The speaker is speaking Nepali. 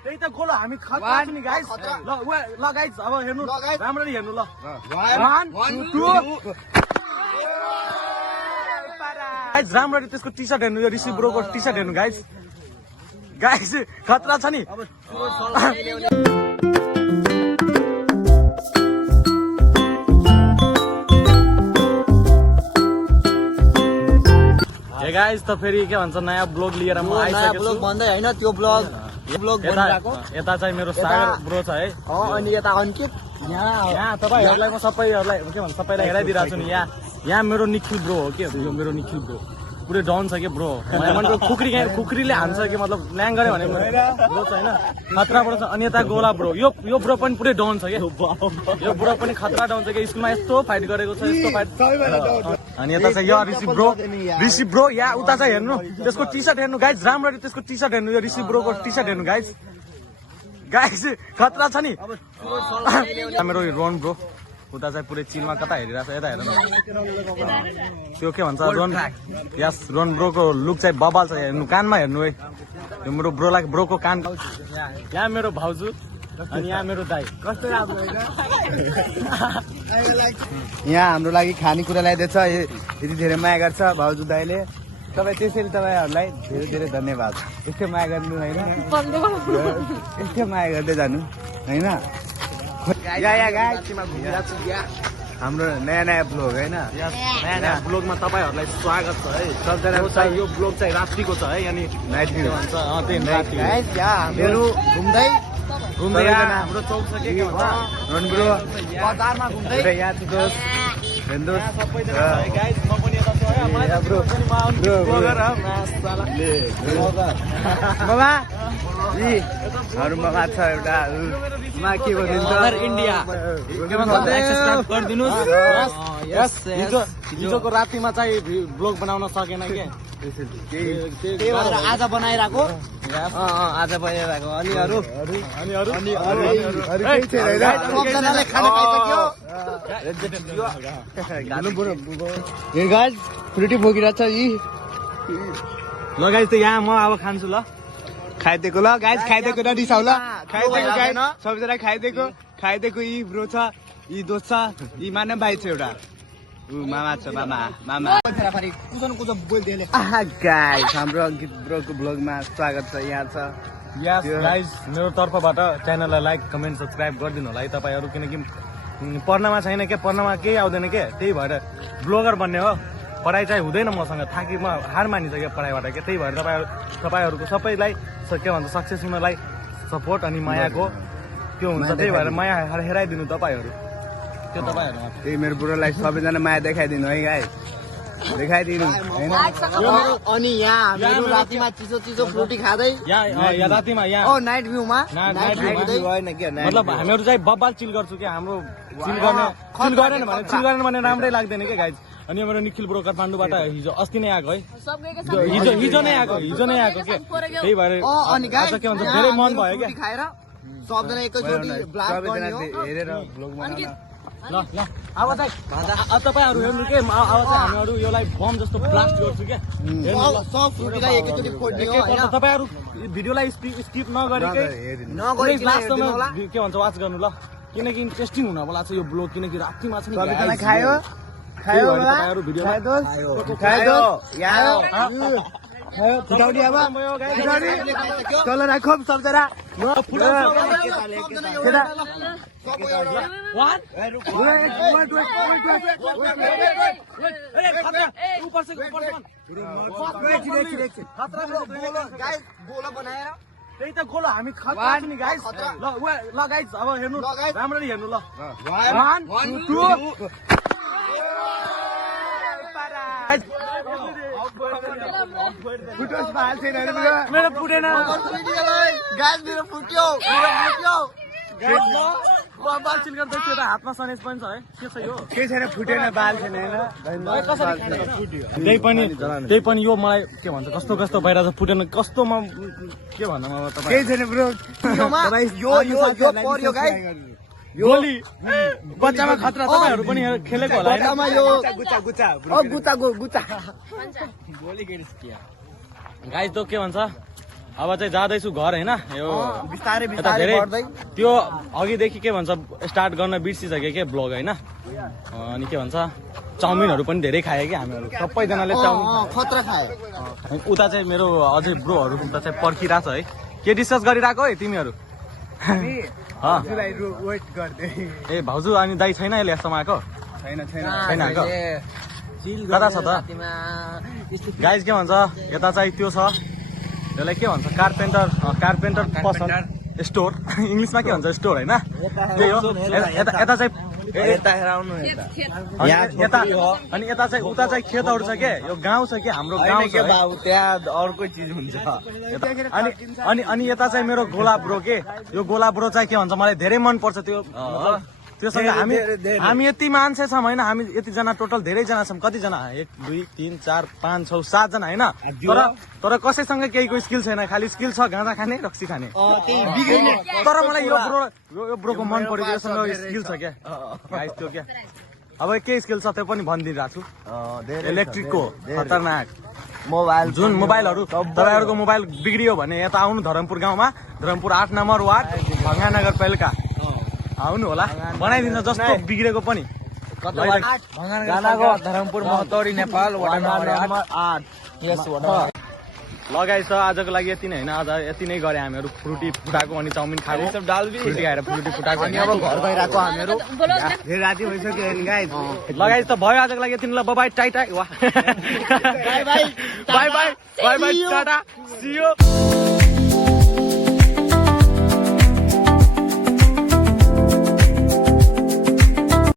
त्यही त गोलो हामी खतरा छु नि गाइस ल गाइस अब हेर्नु राम्ररी हेर्नु ल 1 2 गाइस राम्ररी त्यसको टी सर्ट हेर्नु यो ऋषि ब्रोको टी सर्ट हेर्नु गाइस गाइस खतरा छ नि हे गाइस त फेरि के भन्छ नयाँ ब्लग लिएर म आइसकेको छु ब्लग भन्दै हैन त्यो ब्लग बनिरहेको यता चाहिँ मेरो सागर ब्रो छ है अनि यता अंकित यहाँ तपाईहरुलाई म सबैहरुलाई के भन्छ सबैलाई हेराइदिरहेको छु नि यहाँ मेरो निखिल ब्रो हो के यो मेरो निखिल ब्रो पुरै डाउन छ के ब्रो मैले खुक्रीले हान्छ के मतलब ल्याङ गरे भने ब्रो छ हैन खतराबाट छ अनि यता गोला ब्रो यो ब्रो पनि पुरै डाउन छ के यो ब्रो पनि खतरा डाउन छ के स्कुलमा यस्तो फाइट गरेको छ यस्तो फाइट अनि यता चाहिँ यो ऋषि ब्रो यहाँ उता चाहिँ हेर्नु त्यसको टी सर्ट हेर्नु गाइस राम्ररी त्यसको टी सर्ट हेर्नु यो ऋषि ब्रोको टी सर्ट हेर्नु गाइस खतरा छ नि मेरो रोन ब्रो उता चाहिँ पुरै चिलमा कता हेरिरहेको छ यता हेर्नु त्यो के भन्छ रोन ब्रोको लुक चाहिँ बबाल छ हेर्नु कानमा हेर्नु है यो मेरो ब्रोको कान यहाँ मेरो भाउजू अनि यहाँ मेरो दाइ कस्तो राम्रो यहाँ हाम्रो लागि खानेकुरा ल्याइदिएछ यति धेरै माया गर्छ भाउजू दाइले त्यसैले तपाईहरुलाई धेरै धेरै धन्यवाद यस्तै माया गर्नु हैन यस्तै माया गर्दै जानु हैन हाम्रो नयाँ ब्लग हैन नयाँ ब्लगमा तपाईहरुलाई स्वागत छ है सबजना यो ब्लग चाहिँ रात्रिको छ है अनि नाइट भ्यू भन्छ त्यही रात्रि गाइस यहाँ हामीहरु घुम्दै हाम्रो चौक छ के भन्छ रनब्रो बजारमा घुम्दै यहाँ छ दोस्त हेन्दोस गाइस म पनि यता छु है बाबा मगा छ एउटा मा के भनिन्छ इन्डिया के भन्छ सब्स्क्राइब गरिदिनुस् यस हिजोको रातिमा चाहिँ ब्लग बनाउन सकेन के त्यही भएर आज बनाइराको आज बनाइराको अनि अरु केही छैन हैन सबजनाले खाना खाइसक्यो ए गाइस फ्रुटी भोगिरहेछ यी ल गाइस त यहाँ म अब खान्छु ल खाइदिएको ल गाइस खाइदिएको नरिसाउ ल खाइदिएको गाइस सबजना खाइदिएको यी ब्रो छ यी दोस्त छ यी मानव भाइ छ एउटा मामा छ मामा गाइस हाम्रो अंकित ब्रोको ब्लगमा स्वागत छ यहाँ छ यस गाइस मेरो तर्फबाट च्यानललाई लाइक कमेन्ट सब्स्क्राइब गरिदिनु होला है तपाईहरु किनकि पढ्नमा छैन के पढ्नमा केही आउँदैन के त्यही भएर ब्लगर बन्ने हो पढाइ चाहिँ हुँदैन मसँग थाकी म हार मानिसक्यो पढाइबाट के त्यही भएर तपाईहरुको सबैलाई के भन्छ सक्सेस हुनलाई सपोर्ट अनि मायाको त्यो हुन्छ त्यही भएर माया हेराइदिनु तपाईहरु त्यो तपाईहरुमा त्यही मेरो बुढोलाई सबैजना माया देखाइदिनु है गाइस देखाइदिनु हैन अनि यहाँ हामीहरु रातिमा चिसो फ्रुटी खादै यहाँ रातिमा यहाँ नाइट भ्यूमा नाइट भ्यू हैन के मतलब हामीहरु चाहिँ बब्बाल चिल गर्छु के हाम्रो चिल गरेन भने राम्रै लाग्दैन के गाइस अनि मेरो निखिल ब्रो काठमाडौँबाट हिजो अस्ति नै आएको है हिजो नै आएको के त्यही भएर अनि गाइस के भन्छ धेरै मन भयो के खाएर सबजना एकैचोटी ब्लास्ट गर्ने हो हेरेर ब्लग बनाउन ल अब चाहिँ तपाईहरु हेर्नु के अब चाहिँ हामीहरु योलाई बम जस्तो ब्लास्ट गर्छु के सब फ्रुटीलाई एकैचोटी फोड्ने हो हैन तपाईहरु भिडियोलाई स्किप नगरिकै लास्टमा के भन्छ वाच गर्नु ल किनकि इन्ट्रेस्टिङ हुन होला छ यो ब्लग किनकि रातिमा छ नि सबैजना खायो तपाईहरु भिडियो खायो फुटाउनी अब चल राखौँ सबजना त्यही त गोलो हामी खतरा छु नि गाइस ल गाइस अब हेर्नु राम्ररी हेर्नु ल 1 2 फुटोस् बाल छैन मेरो फुटेन गाइस मेरो फुट्यो बाल चिल गर्दै त्यो त हातमा सनेज पनि छ है के छ यो केही छैन फुटेन बाल छैन होइन त्यही पनि यो मलाई के भन्छ कस्तो कस्तो बाहिर फुटेन कस्तोमा के भन्नु म तपाईँ केही छैन ब्रो गोली बच्चामा खतरा तपाईँहरू पनि खेलेको होला गाइस त के भन्छ अब चाहिँ जाँदैछु घर होइन यो बिस्तारै यता धेरै त्यो अघिदेखि के भन्छ स्टार्ट गर्न बिर्सिसक्यो के ब्लग होइन अनि के भन्छ चाउमिनहरू पनि धेरै खायो कि हामीहरू सबैजनाले चाउमिन खतरा खायो उता चाहिँ मेरो अझै ब्रोहरू उता चाहिँ पर्खिरहेको छ है के डिस्कस गरिरहेको है तिमीहरू वेट गर्दै ए भाउजू अनि दाइ छैन अहिले यस्तोमा आएको छैन आएको कता छ त गाइज के भन्छ यता चाहिँ त्यो छ त्यसलाई के भन्छ कार्पेन्टर पसल स्टोर इङ्ग्लिसमा के भन्छ स्टोर होइन त्यही हो यता चाहिँ अनि यता चाहिँ उता चाहिँ खेतहरू छ के यो गाउँ छ कि हाम्रो गाउँ छ त्यहाँ अर्कै चिज हुन्छ अनि यता चाहिँ मेरो गोला ब्रो के यो गोला ब्रो चाहिँ के भन्छ मलाई धेरै मन पर्छ त्योसँग हामी यति मान्छे छौँ होइन हामी यतिजना टोटल धेरैजना छौँ कतिजना 1 2 3 4 5 6 7 जना होइन तर कसैसँग केहीको स्किल छैन खालि स्किल छ गाँजा खाने रक्सी खाने तर मलाई यो ब्रोको मन पर्यो योसँग स्किल छ क्या गाइस त्यो क्या अब के स्किल छ त्यो पनि भनिदिइरहेको छु इलेक्ट्रिकको खतरनाक जुन मोबाइलहरू तपाईँहरूको मोबाइल बिग्रियो भने यता आउनु धरमपुर गाउँमा धरमपुर 8 नम्बर वार्ड भङ्गानगर पहिलका आउनु होला बनाइदिन्छ जस्तो बिग्रेको पनि धरमपुर महतौरी नेपाल लगाइ छ आजको लागि यति नै होइन आज यति नै गरे हामीहरू फ्रुटी फुटाएको अनि चाउमिन खाएको फ्रुटी खाएर फ्रुटी फुटाएको अनि अब घर गइरहेको हामीहरू धेरै राति भइसक्यो लगाइ त भयो आजको लागि यति नै ल bye tata bye tata see you